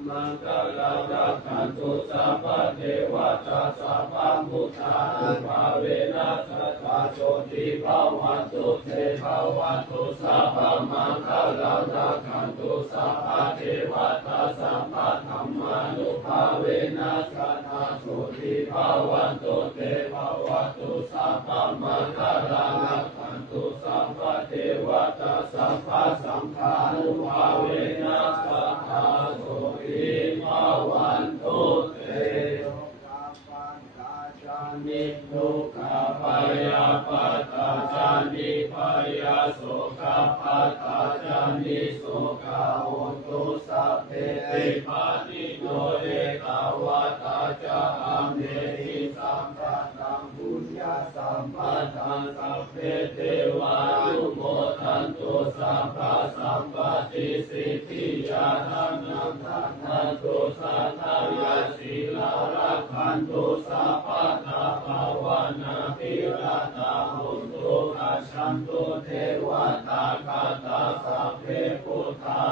มังคลังรักขันตุสัพพะเทวตาสัพพะพุทธานุภาเวนะสัทธาโสติภาวันตุเตภาวันตุสัพพะมังคลังรักขันตุสัพพะเทวตาสัพพะธัมมานุภาเวนะสัทธาโสติภาวันตุเตภาวันตุสัพพะมังคลังรักขันตุสัพพะเทวตาสัพพะสังฆานุภาเวนะสัทธาโสติภาวันตุเตนิทุกขปายาปัตตาจานิปายาโสขปัตตาจานิโสขโหตุสัพเพติปานิโนเอตาวาตาจาอัมเนหิสัมปัตตังบุญญาสัมปัตตังสัพเพเทวานุโมทันตุสัพพะสัมปติสิทธิยานังทันตุสัทธายาสีลารักขันตุสัพพะตาภาวนาภิราตาหุนตุอาชันตุเทวตาคาตาสัพเพพุทธา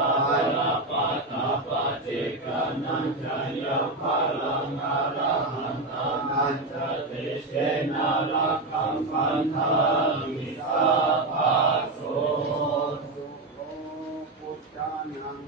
ลาปาตาปะเจกานันจายาภาลังอรหันตานันจเตเชนารักขังพันธามิสัพพะโส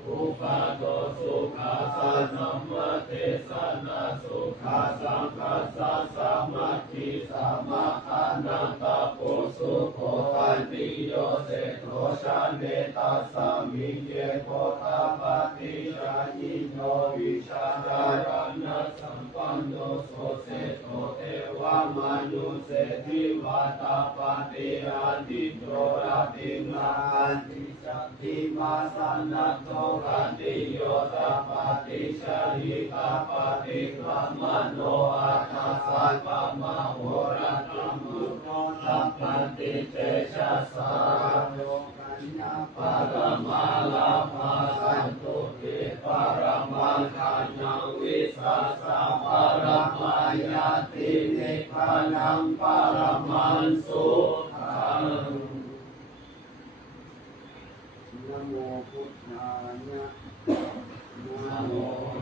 อุปาโตสุขาสนัมมะเทสนาสุขาสังคัสสะสามัคคีสามัคคานันตโปสุโขทันติโยเสโทชาเนตัสสามิเยโคตาปฏิชายิโนวิชาจารณะสัมปันโนโสเสโทเทวามายุเสทิวาตาปฏิอาติโตระตินาติสัตถิมาสันนัตโตรันติโยตาปฏิชาลิกาปฏิกรรมโนอาตาสัพพะมโหระตัมมุโนสัพพันติเตชะสาโยกัญญาปารมาลาภาสันตุติปารมังคาญังวิสัสสะปารมายาตินิพพานังปารมังสุขังนะโมพุ ธายะนะโม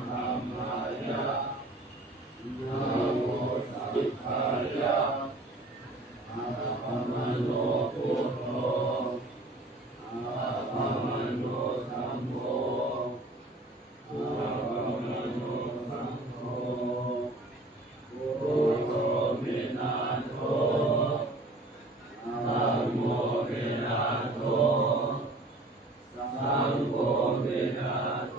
ธัมมายะนะโมสังฆายะอะระหะโมพุทโธอะระหะโมธัมโมอะระหะโมสังโฆพุทโธวินาศโธธัมโมวินาศโธสังโฆวินาศโธ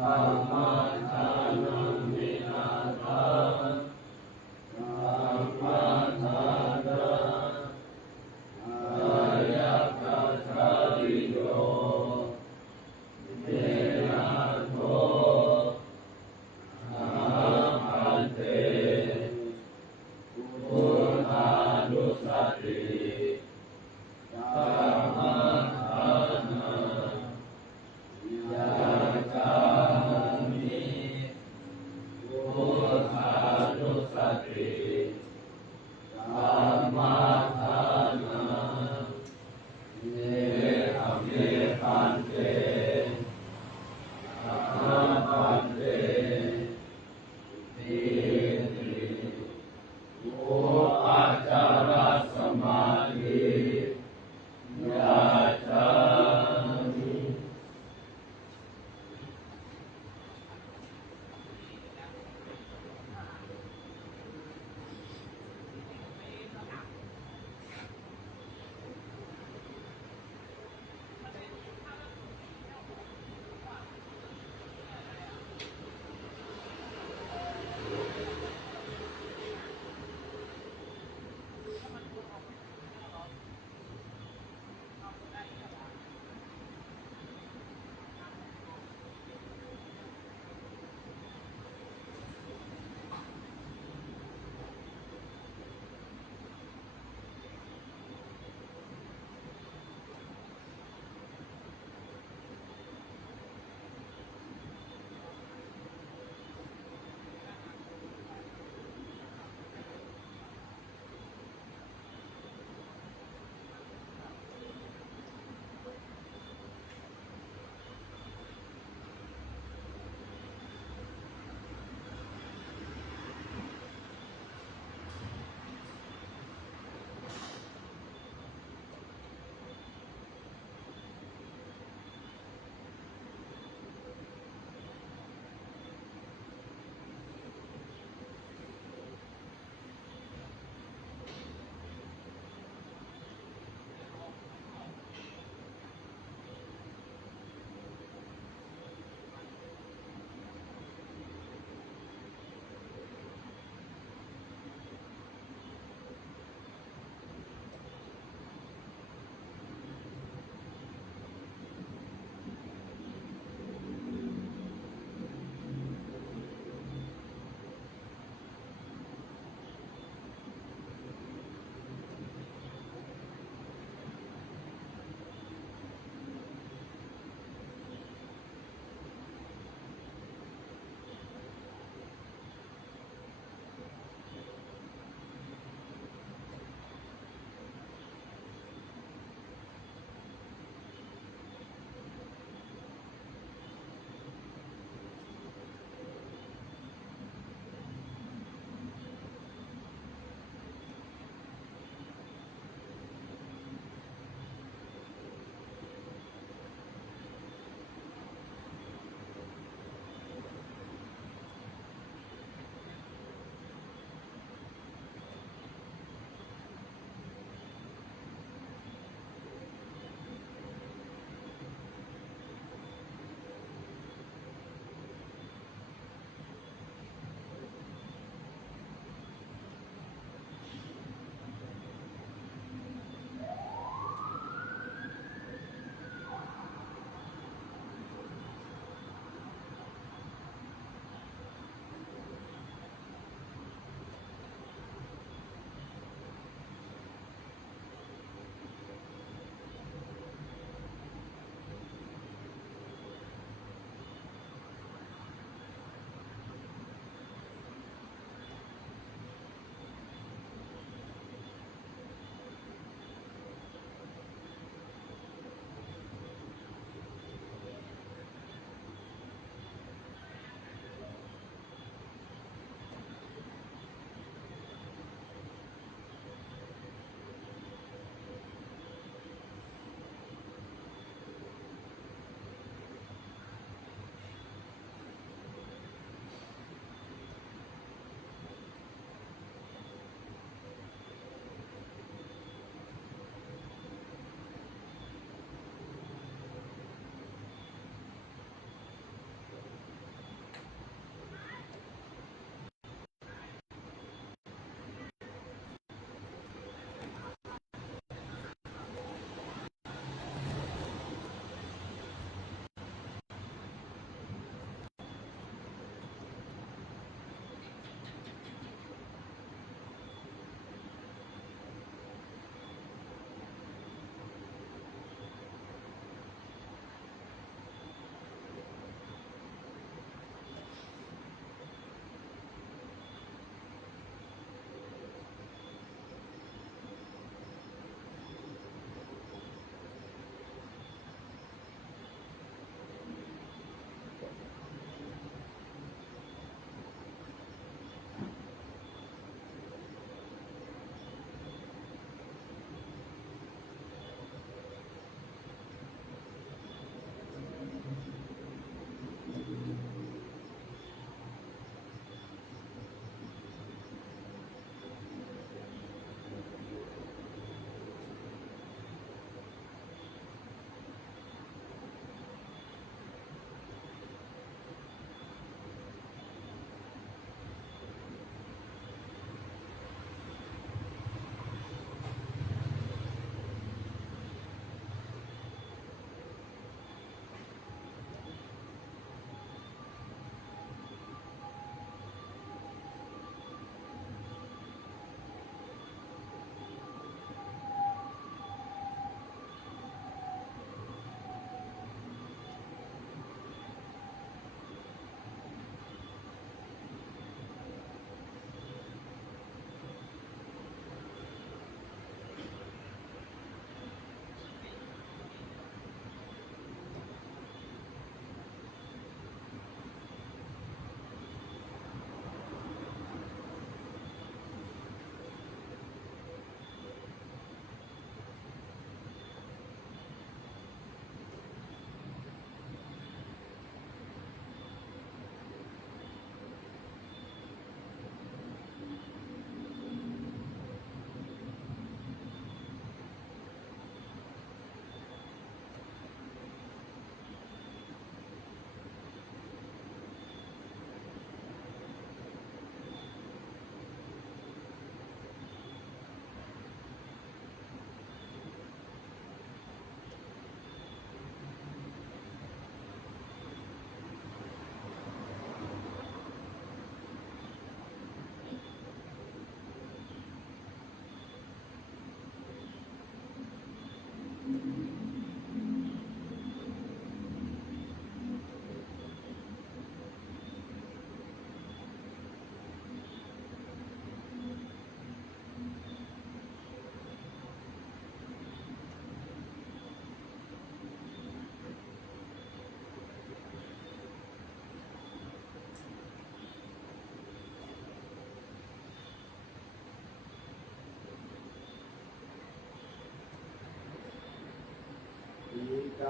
ธัมมัสสานังวินาศังสังฆัสสะ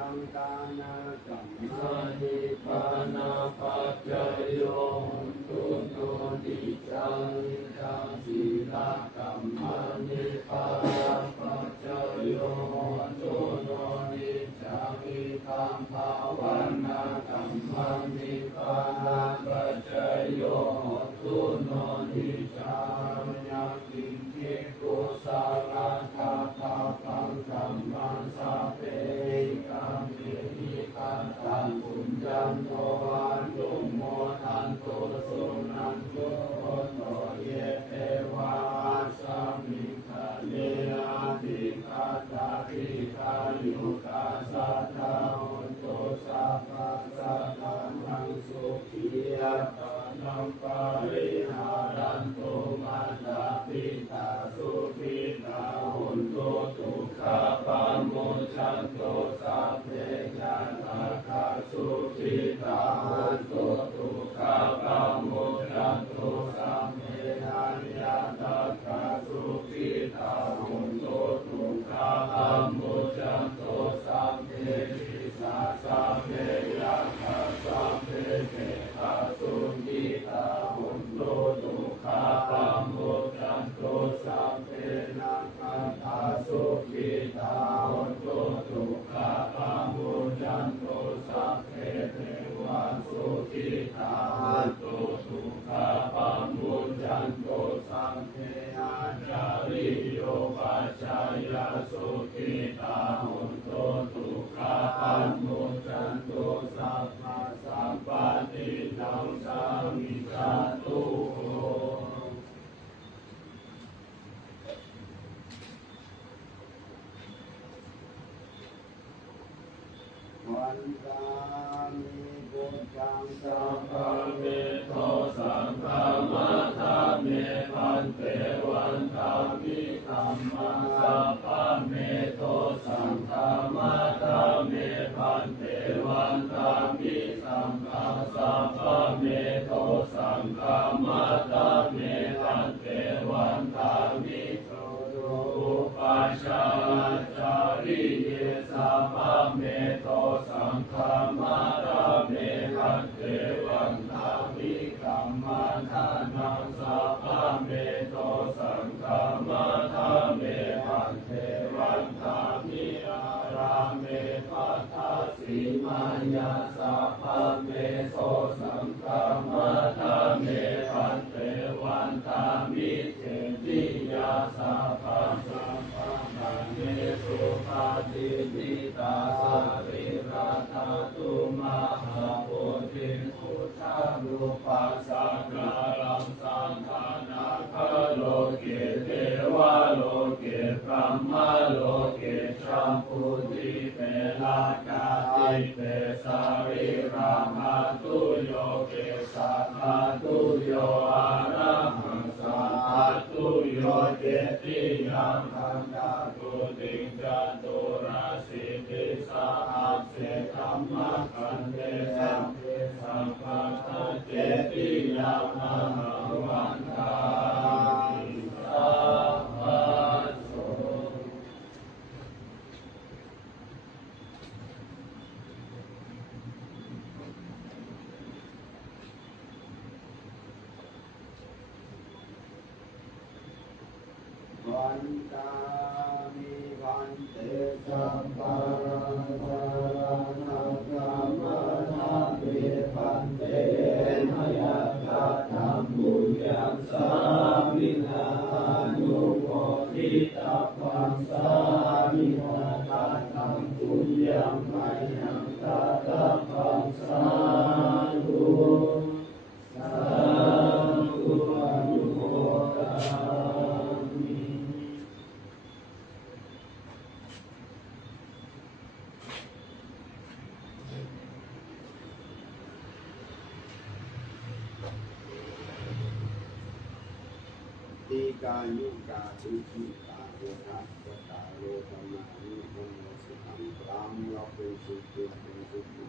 สังฆานาสัมมาทิปานาปัจจโยตุโนติจังตังศีลกัมมานิปานาปัจจโยตุโนติจังตังภาวันนากัมมานิปานาปัจจโยตุโนติจังยักขิทิกุสาราคาตาปังสัมมาสัพเพกัมเมหิคันตังปุญญันโตอันตุโมทันโตสุนันโตโตเยเทวาสามิคาเลอาติคาตาติคายุคาสัตตาหุนโตสัพพะสัตตานังสุขียตานังปาริหารันโตมาตาปิตาสุขิตาหุนโตทุกขปาโมชันโตสัพเพญาตาคาสุขิตาหุนโตทุกขปาโมชันโตสัพเพญาตาคาสุขิตาหุนโตทุกขปาโมชันโตสัพเพทิสาสัพเพยาคาสัพเพเตคาสุขิตาหุนโตทุกขปาโมชันโตสัพเพนาคาตาสุขิตาหุนโตทุกขปาโมชันโตสัพเพเทวาสุขิตาหุนโตทุกขปาโมชันโตสัพเพอาจาริโยปัจจายสุขิตาหุนโตทุกขปาโมชันโตสัพพะสัมปติตังสามิจันตุโหวันตามิพุทธังสัพพะเมโทสังฆามาธาเมพันเตวันตามิธัมมังสัพพะเมโทสังฆามาธาเมพันเตวันตามิสังฆาสัพพะเมโทสังฆามาธาเมพันเตวันตามิโสอุปัชฌาจาริเยสัพพะเมโทสังฆามาธาเมพันเตวันตามิกัมมาทานังสัพพะเมโทสังฆามาธาเมพันเตวันตามิอาราเมปัฏฐาสีมายาสัพพะเมโทสังฆามาธาเมพันเตวันตามิเจติยาสัพพะสัมปันเมสุภาติปิตาสริราธาตุมหาโพธิพุทธรูปัสสะการังสังฆานาคโลเกเทวะโลเกพรหมโลเกชัมพุติเปลากาติเปสาริรามาตุโยเกสัทธาตุโยอะระหังสัทธาตุโยเจติยังคันธาตุติงจัตุราสิติสาหัสเสธัมมะคันเตสัมเพสัมปัตตเจติยังมหังวันทามิสัพพะโสวันตามิวันเตสัพพะสารานาคามธาเมพันเตมยาตาธรรมบุญญังสามินานุโมทิตาปังสามินาตาธรรมบุญญังมยังตาตาปังสาธุสาธุอนุโมทามิ ตีกายุกาสุขีตาโหทัตตาโลธรรมานิโมสุขังพรังเราเป็นสุขเป็นสุข